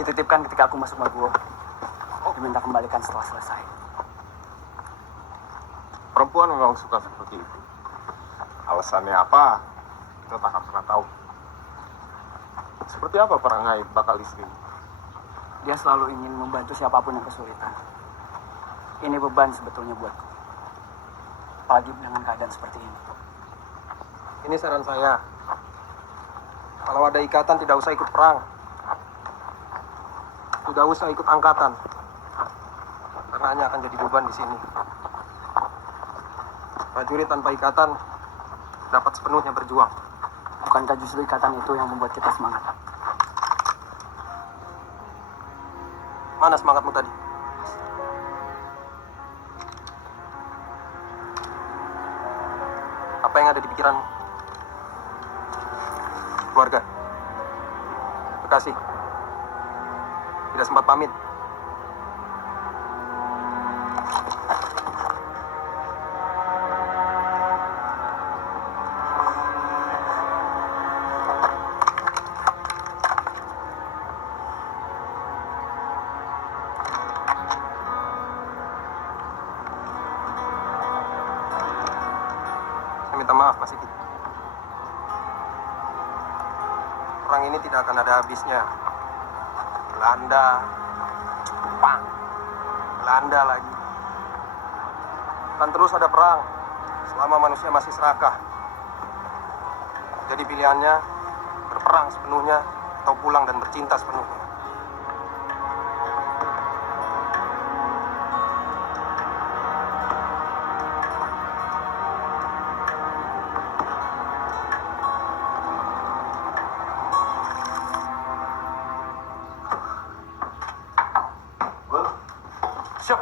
Dititipkan ketika aku masuk Maguwo. Diminta kembalikan setelah selesai. Perempuan memang suka seperti itu. Alasannya apa? Kita tak akan pernah tahu. Seperti apa perangai bakal istri? Dia selalu ingin membantu siapapun yang kesulitan. Ini beban sebetulnya buatku. Apalagi dengan keadaan seperti ini. Ini saran saya. Kalau ada ikatan tidak usah ikut perang. Tidak usah ikut angkatan. Karena hanya akan jadi beban di sini. Prajurit tanpa ikatan dapat sepenuhnya berjuang. Bukankah justru ikatan itu yang membuat kita semangat? Mana semangatmu tadi? Apa yang ada di pikiranmu? Keluarga. Bekasi. Tidak sempat pamit. Saya minta maaf, Mas Siti. Perang ini tidak akan ada habisnya. Belanda, Jepang, Belanda lagi. Akan terus ada perang selama manusia masih serakah. Jadi pilihannya berperang sepenuhnya atau pulang dan bercinta sepenuhnya. Siap.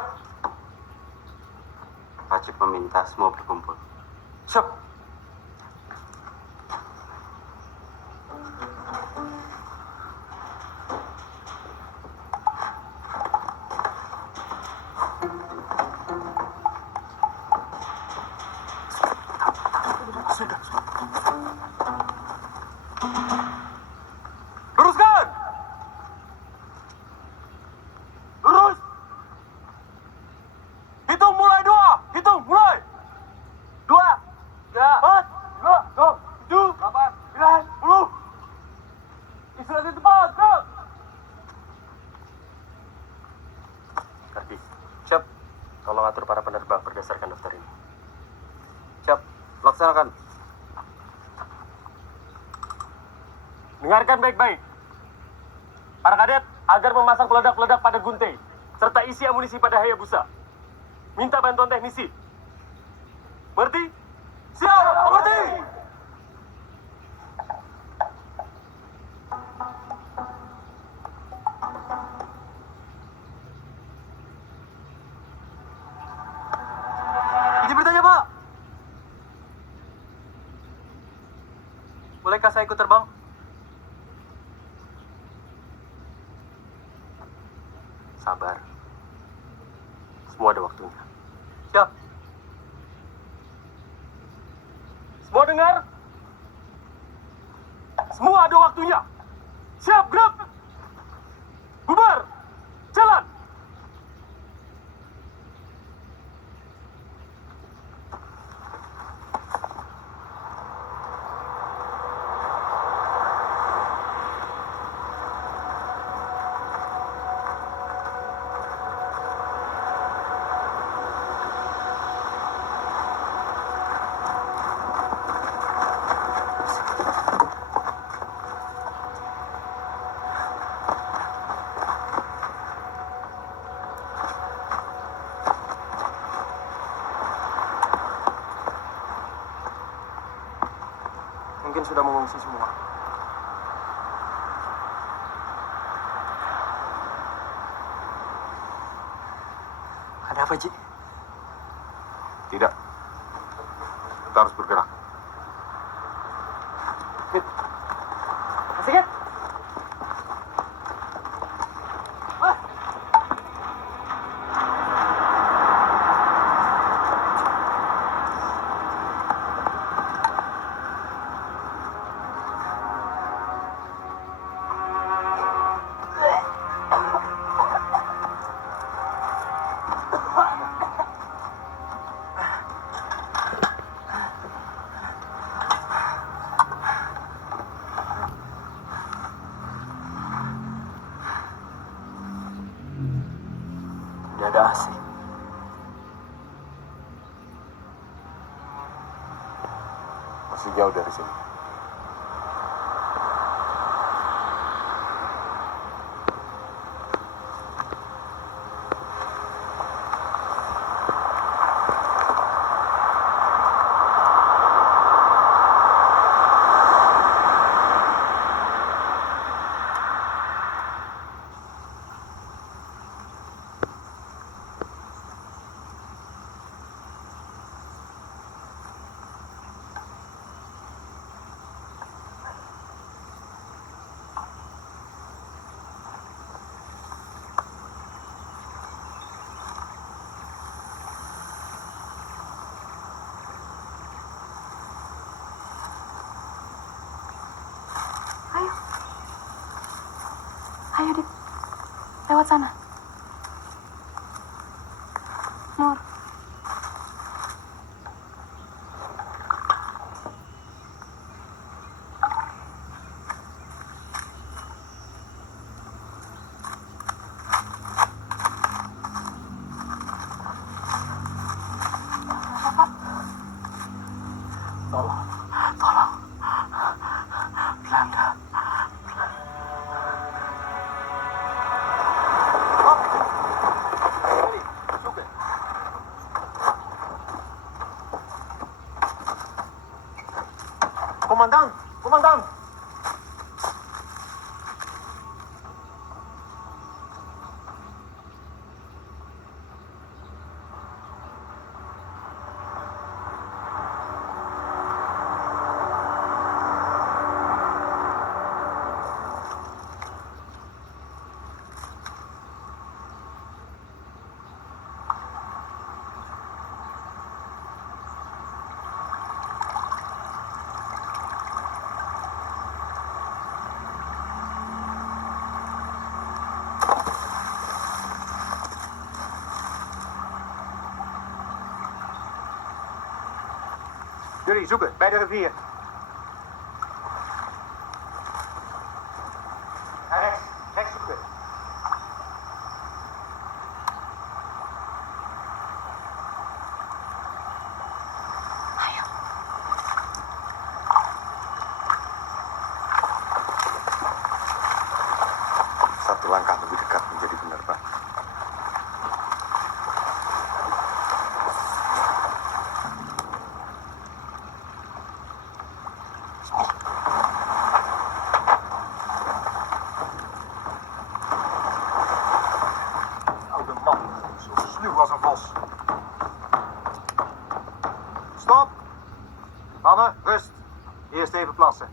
Wajib meminta semua berkumpul. Siap. Luruskan! Lurus! Hitung mulai 2! Hitung mulai! 2, 3, 4, 5, 6, 7, 8, 9, 10. Istirahat cepat, gerak! Kardi, siap. Tolong atur para penerbang berdasarkan daftar ini. Siap, laksanakan. Dengarkan baik-baik. Para kadet agar memasang peledak-peledak pada gunting serta isi amunisi pada Hayabusa. Minta bantuan teknisi. Mengerti? Siap, mengerti. Ini bertanya, Pak. Bolehkah saya ikut terbang? Sabar. Semua ada waktunya. Siap. Semua dengar? Semua ada waktunya. Siap, gerak. Bubar. Jalan. Mungkin sudah mengungsi semua. Ada apa, Ji? Tidak. Kita harus bergerak. Masih, Kit? Dia ada AC. Masih jauh dari sini. Ayo. Ayo, Dit. Lewat sana. Nur. Tolong. Tolong. Belanda. Komandan! Komandan! Jullie zoeken bij de rivier. Rechts, rechts zoeken. Satu langkah lebih dekat menjadi penerbang. Oude man, zo sluw als een vos. Stop! Mannen, rust. Eerst even plassen.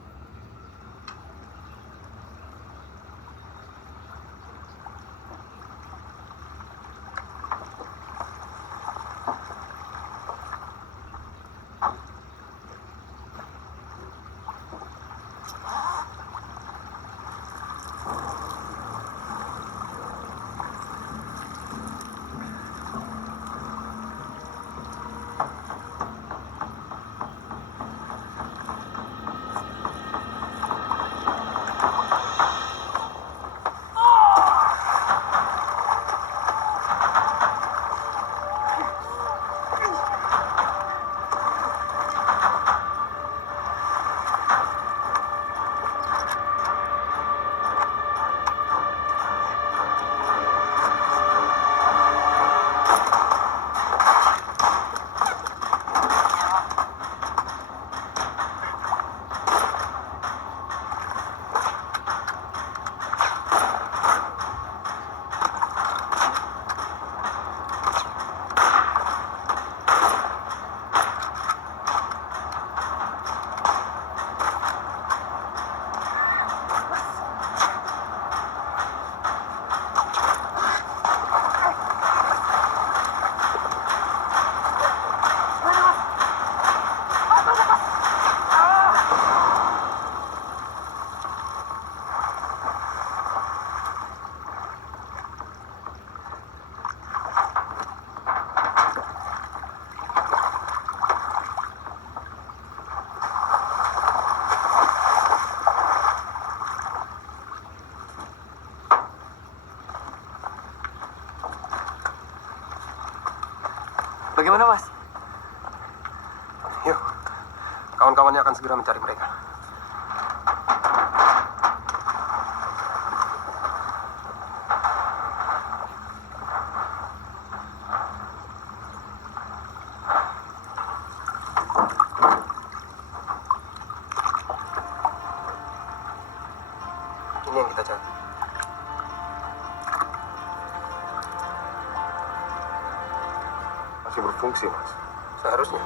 Bagaimana, Mas? Yuk, kawan-kawannya akan segera mencari mereka. Ini yang kita cari. Masih berfungsi, Mas. Seharusnya.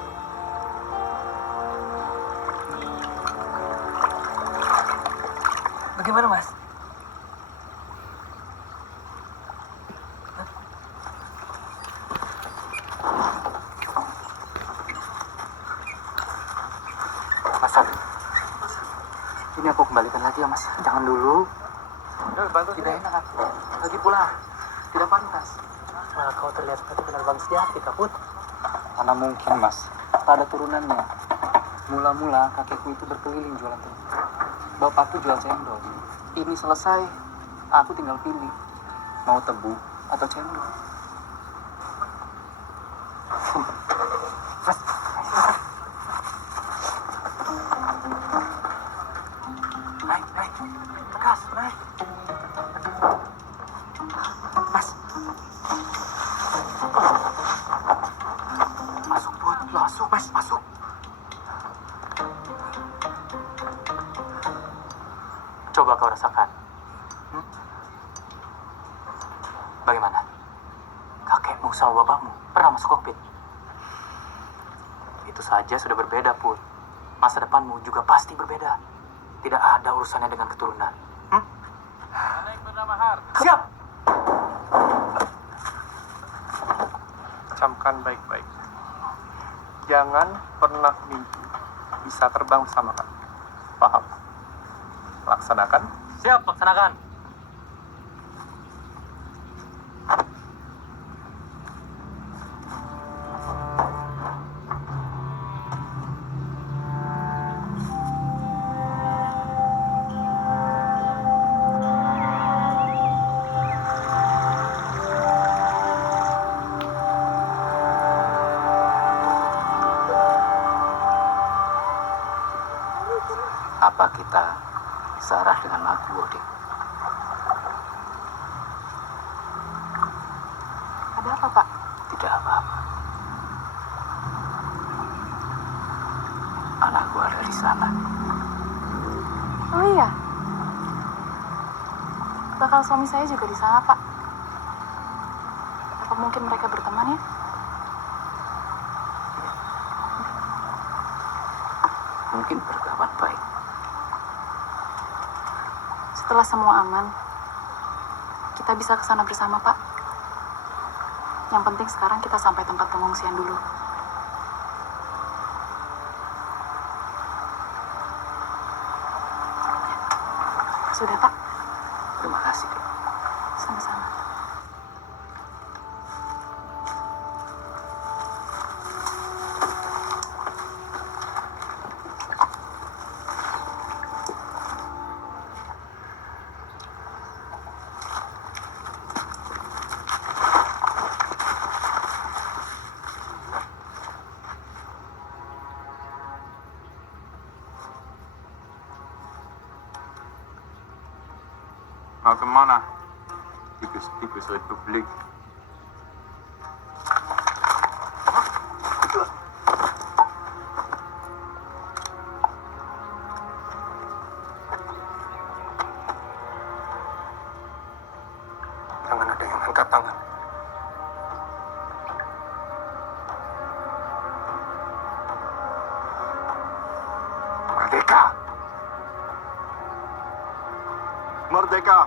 Bagaimana, Mas? Mas, ini aku kembalikan lagi ya, Mas. Jangan dulu. Tidak enak aku. Lagi pula, tidak pantas. Kau terlihat seperti penerbang sejati, Kaput. Mana mungkin, Mas. Tak ada turunannya. Mula-mula kakekku itu berkeliling jualan tebu. Bapakku jual cendol. Ini selesai, aku tinggal pilih. Mau tebu atau cendol. Mas. Naik. Tegas, naik. Mas. Masuk, Bud. Masuk, Mas. Masuk. Coba kau rasakan. Bagaimana? Kakekmu sama bapakmu pernah masuk kokpit? Itu saja sudah berbeda, Put. Masa depanmu juga pasti berbeda. Tidak ada urusannya dengan keturunan. Siap! Camkan baik-baik. Jangan pernah mimpi bisa terbang bersama kami. Paham? Laksanakan. Siap, laksanakan. Apa kita searah dengan aku, Odik? Ada apa, Pak? Tidak apa-apa. Anakku ada di sana. Oh iya. Bakal suami saya juga di sana, Pak. Apa mungkin mereka berteman ya? Mungkin berkawan baik. Setelah semua aman, kita bisa ke sana bersama, Pak. Yang penting sekarang kita sampai tempat pengungsian dulu. Sudah, Pak. Terima kasih, Dok. Sama-sama. Nou kemana? Tikus Republik. Jangan ada yang angkat tangan. Merdeka! Merdeka!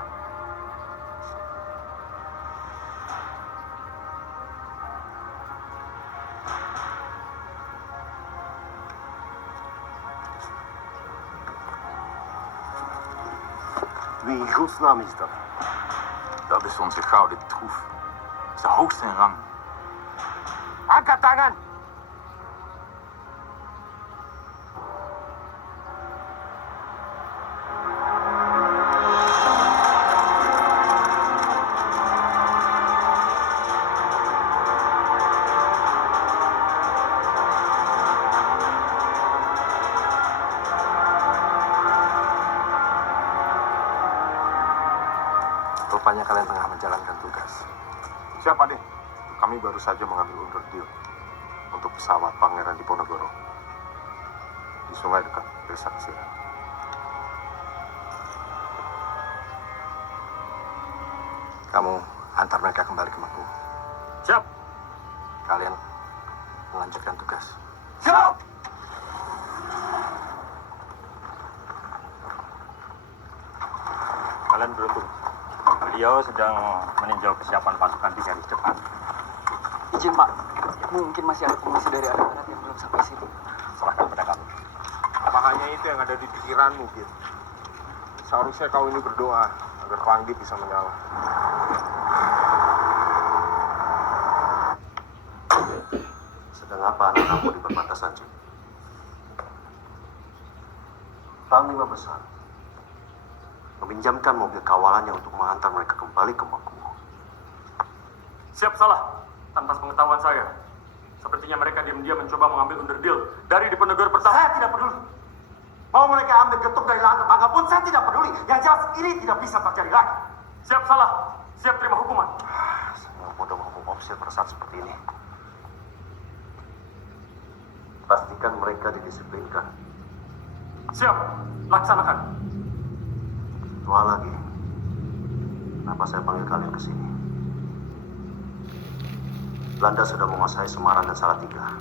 Wie in godsnaam is dat? Dat is onze gouden troef. Dat is de hoogste in rang. Angkat tangan! Rupanya kalian tengah menjalankan tugas. Siapa nih? Kami baru saja mengambil undur deal untuk pesawat Pangeran Diponegoro di sungai dekat desa Kesiran. Kamu antar mereka kembali ke Maku. Siap. Kalian melanjutkan tugas. Siap. Kalian beruntung. Beliau sedang meninjau kesiapan pasukan di garis depan. Izin Pak, mungkin masih ada pengungsi dari arah barat yang belum sampai sini. Serahkan pada kami. Apa hanya itu yang ada di pikiranmu, Git? Seharusnya kau ini berdoa agar Pangdi bisa menyala. Sedang apa anak-anakmu di perbatasan, Cik? Panglima Besar meminjamkan mobil kawalannya untuk mengantar mereka kembali ke Maku. Siap salah. Tanpa pengetahuan saya. Sepertinya mereka diam-diam mencoba mengambil underdeal dari Diponegoro pertama. Saya tidak peduli. Mau mereka ambil getuk dari lahan tetangga pun saya tidak peduli. Yang jelas ini tidak bisa terjadi lagi. Siap salah. Siap terima hukuman. Saya bodoh menghukum officer pada saat seperti ini. Pastikan mereka didisiplinkan. Siap. Laksanakan. Dua lagi. Kenapa saya panggil kalian ke sini? Belanda sudah menguasai Semarang dan Salatiga.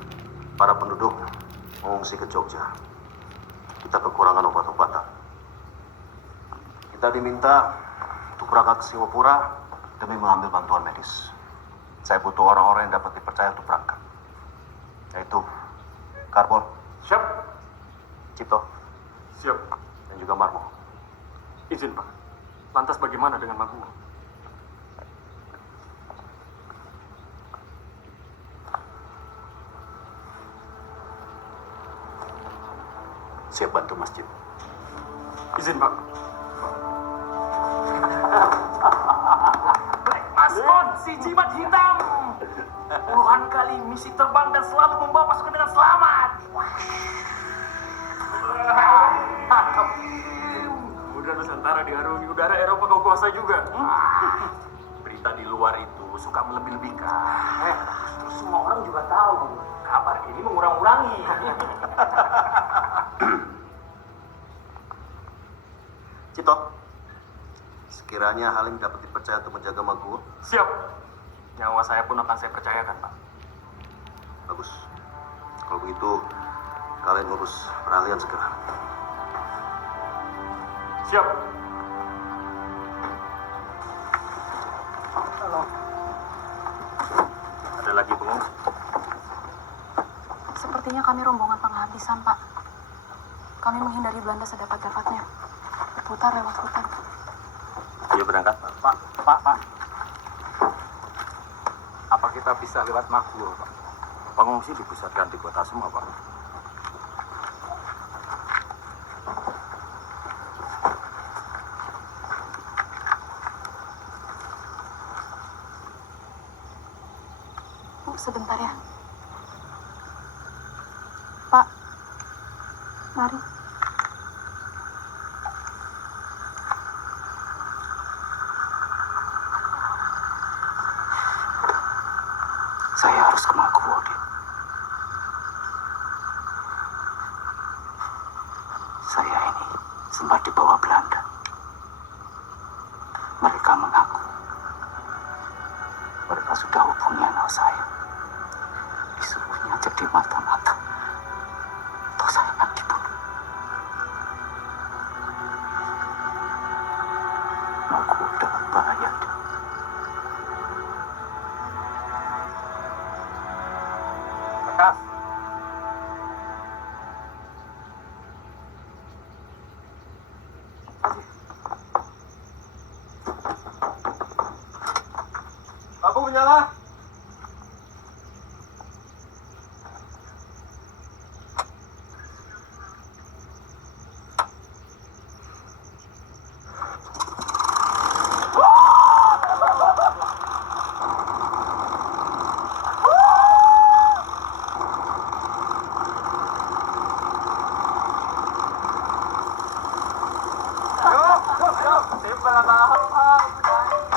Para penduduk mengungsi ke Jogja. Kita kekurangan obat-obatan. Kita diminta untuk berangkat ke Singapura demi mengambil bantuan medis. Saya butuh orang-orang yang dapat dipercaya untuk berangkat. Yaitu Karbon, Siap. Cipto, Siap. dan juga Marmo. Izin, Pak. Lantas bagaimana dengan Magu? Siap bantu masjid. Izin, Pak. Black Maskot, si jimat hitam. Puluhan kali misi terbang dan selalu membawa pasukan dengan selamat. Udara Nusantara diarungi udara Eropa kau kuasai juga. Berita di luar itu suka melebih-lebihkan. Terus semua orang juga tahu kabar ini mengurang-urangi. Cipto, sekiranya Halim dapat dipercaya untuk menjaga Magu, Siap. Nyawa saya pun akan saya percayakan, Pak. bagus. Kalau begitu, kalian urus peralihan segera. Siap. Ada lagi pengungsi? Sepertinya kami rombongan penghabisan, Pak. Kami menghindari Belanda sedapat-dapatnya. Berputar lewat hutan. Ayo berangkat. Pak. Apa kita bisa lewat Maku, Pak? Pengungsi dipusatkan di kota semua, Pak. Bu, sebentar ya. Pak, mari. Saya harus ke Magu, Odin. Saya ini sempat dibawa Belanda. Mereka mengaku mereka sudah hubungi anak saya. Disuruhnya jadi mata-mata. Toh saya yang dibunuh. Magu dalam bahaya. Bekas. Lampu menyala. Saya bukan apa-apa, Pak.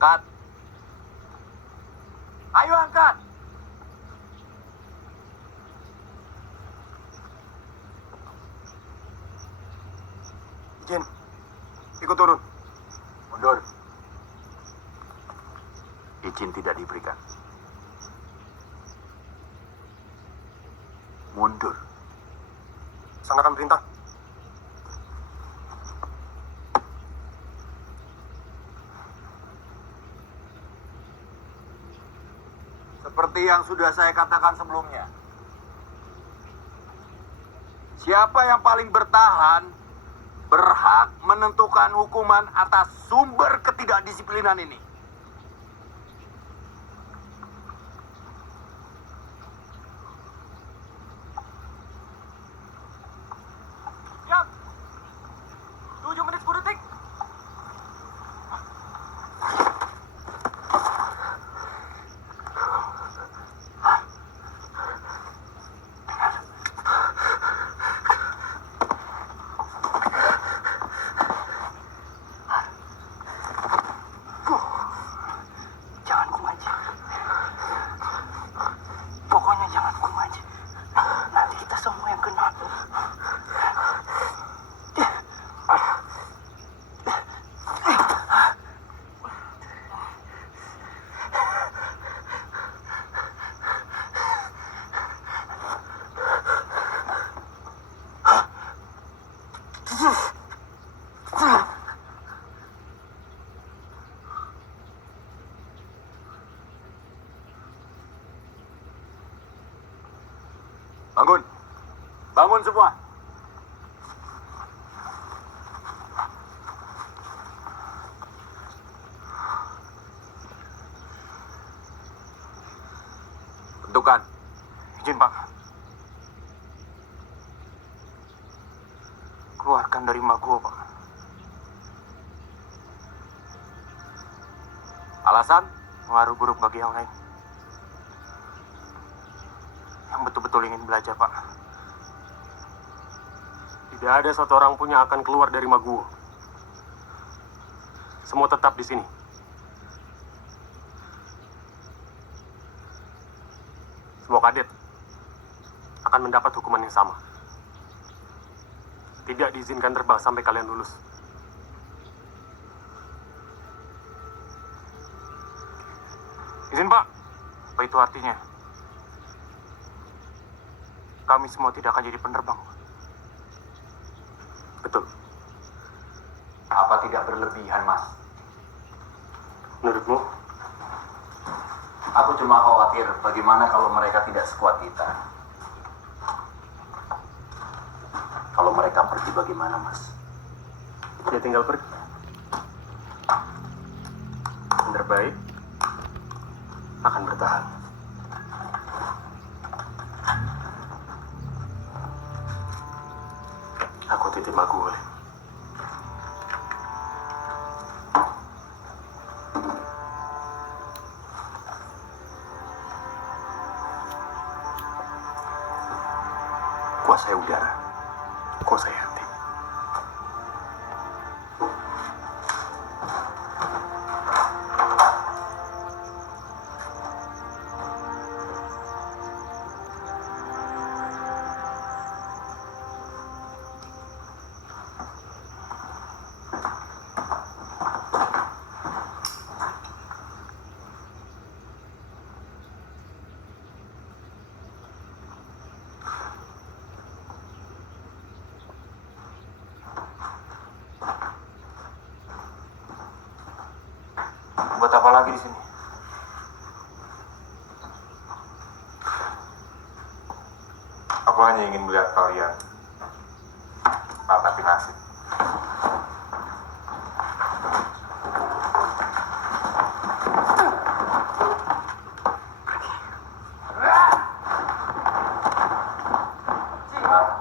Angkat. Ayo angkat. Izin. Ikut turun. Mundur. Izin tidak diberikan. Mundur. Laksanakan perintah. Seperti yang sudah saya katakan sebelumnya. Siapa yang paling bertahan berhak menentukan hukuman atas sumber ketidakdisiplinan ini. Siap. 7 menit 10 detik. Jangan kumaji. Pokoknya jangan kumaji. Nanti kita semua yang kena. Bangun. Bangun semua. Tentukan. Izin, Pak. Keluarkan dari Maguwo, Pak. Alasan? Pengaruh buruk bagi yang lain. Yang betul-betul ingin belajar, Pak. Tidak ada satu orang pun yang akan keluar dari Maguwo. Semua tetap di sini. Semua kadet akan mendapat hukuman yang sama. Tidak diizinkan terbang sampai kalian lulus. Izin, Pak. Apa itu artinya? Kami semua tidak akan jadi penerbang. Betul. Apa tidak berlebihan, Mas? Menurutmu? Aku cuma khawatir bagaimana kalau mereka tidak sekuat kita. Kalau mereka pergi bagaimana, Mas? Dia tinggal pergi. Yang terbaik akan bertahan. Aku titip Maguwo. Kuasai udara, kuasai hati. Buat apa lagi di sini? Aku hanya ingin melihat kalian menatapi nasib.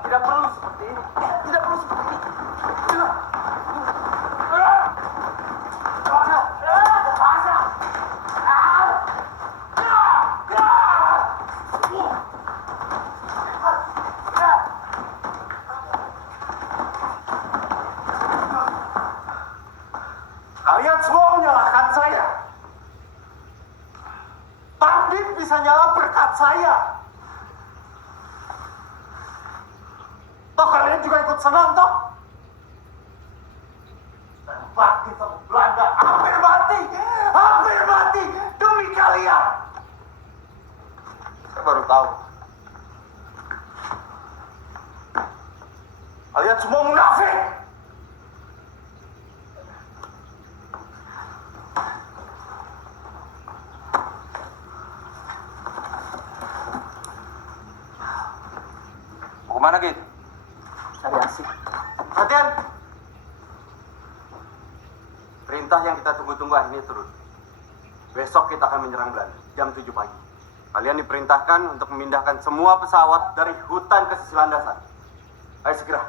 Tidak perlu seperti ini. Tidak perlu seperti ini. bisa nyala berkat saya. Toh kalian juga ikut senang toh? Dan bakti sama Belanda hampir mati demi kalian. Saya baru tahu. Kalian semua munafik. Mau kemana, Git? Cari asik. Perhatian. Perintah yang kita tunggu-tunggu akhirnya turun. Besok kita akan menyerang Belanda jam 7 pagi. Kalian diperintahkan untuk memindahkan semua pesawat dari hutan ke sisi landasan. Ayo segera.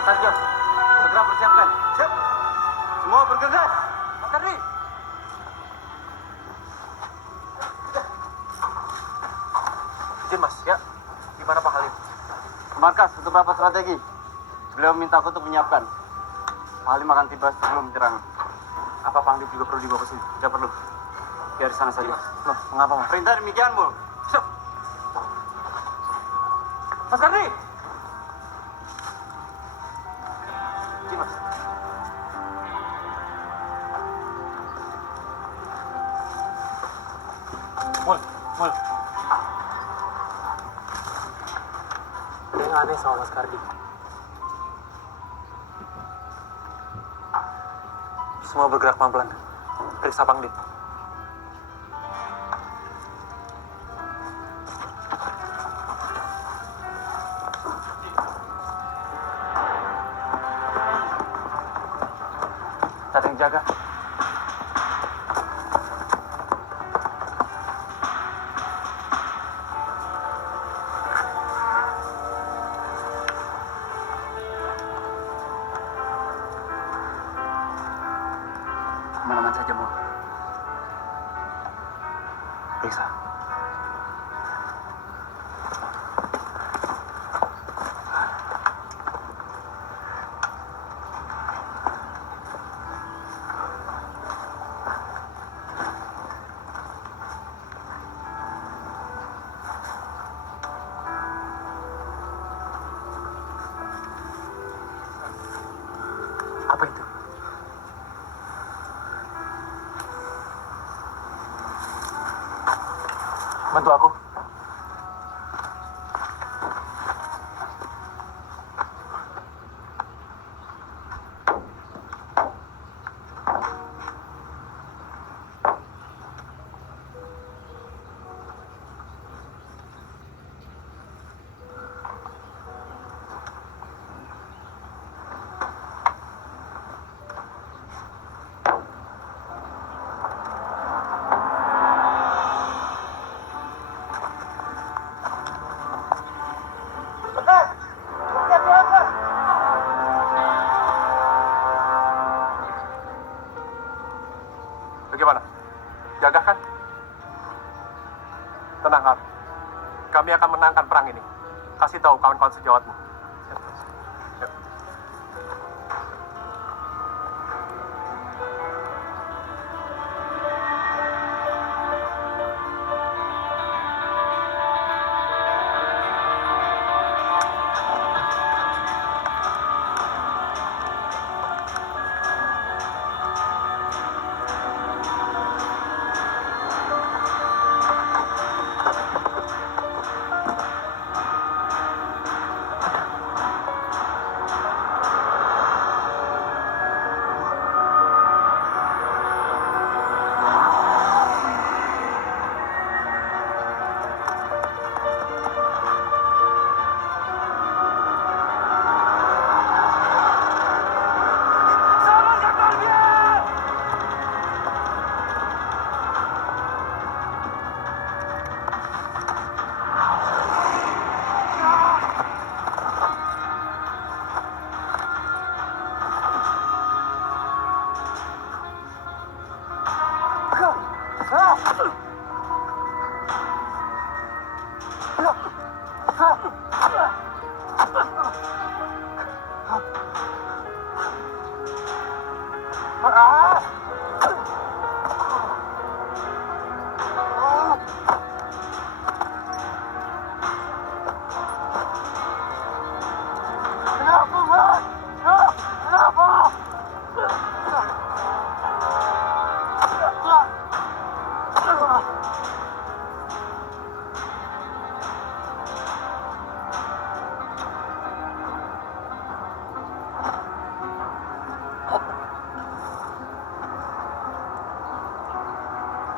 Sarjo, segera persiapkan. Siap. Semua bergegas. Mas Kardi. Izin, Mas. Ya. Gimana Pak Halim? Ke markas untuk rapat strategi. Beliau minta aku untuk menyiapkan. Pak Halim akan tiba sebelum penyerangan. Apa Panglip juga perlu dibawa ke sini? Tidak perlu. Biar di sana saja. Loh, mengapa, Mas? Perintah demikian, Bu. Siap. Mas Kardi! Izin, Mas. Mul. Ada yang aneh sama Mas Kardi. Semua bergerak pelan-pelan. Periksa Panglip. Datang jaga. Aman-aman saja, Bu. Periksa. Apa itu? Bantu aku. Bagaimana? Jaga kan? Tenang, Har. Kami akan menangkan perang ini. Kasih tahu kawan-kawan sejawatmu. Siap.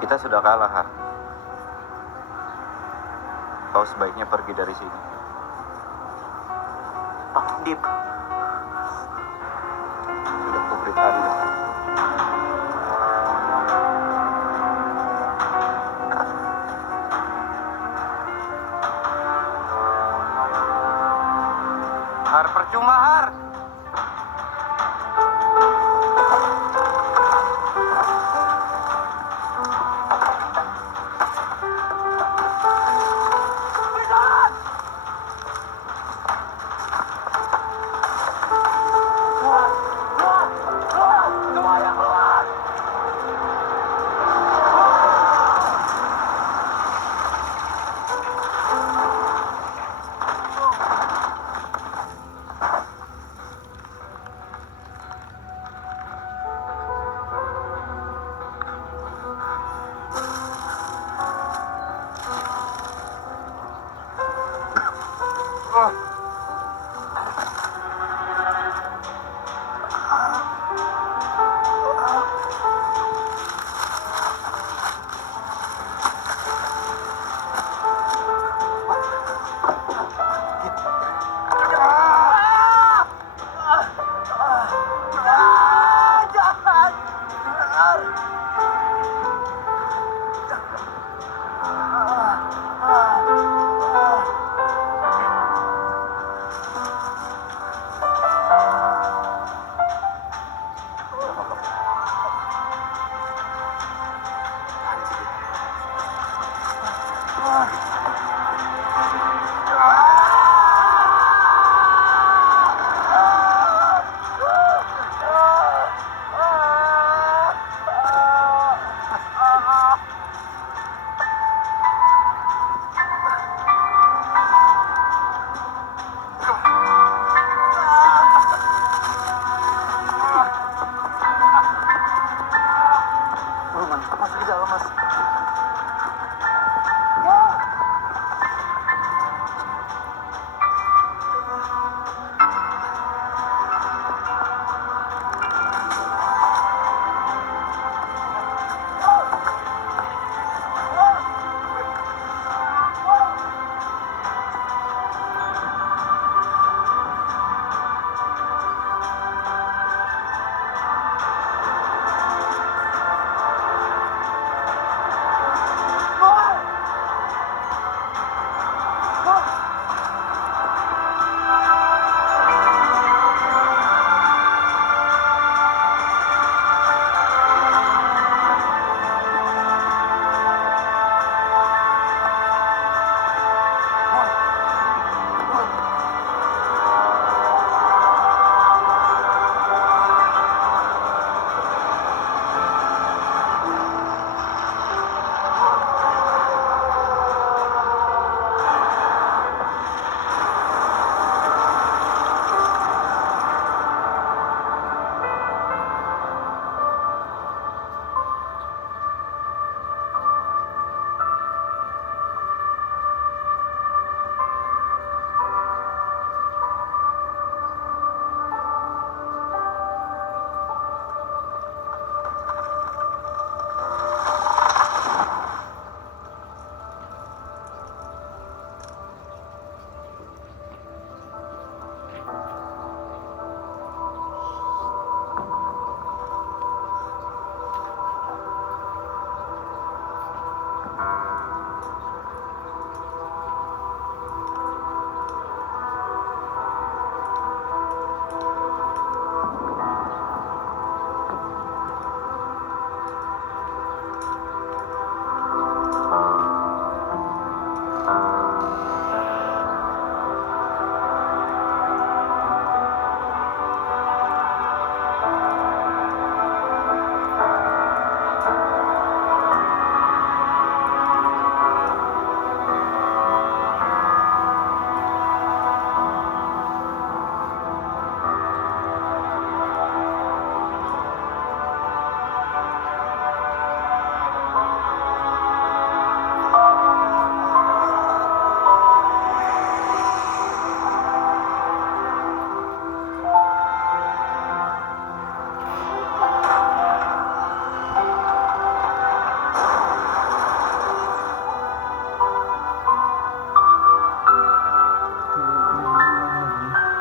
Kita sudah kalah, Har. Kau sebaiknya pergi dari sini. Bang Dip, Sudah kuberitahu. Har, percuma, Har.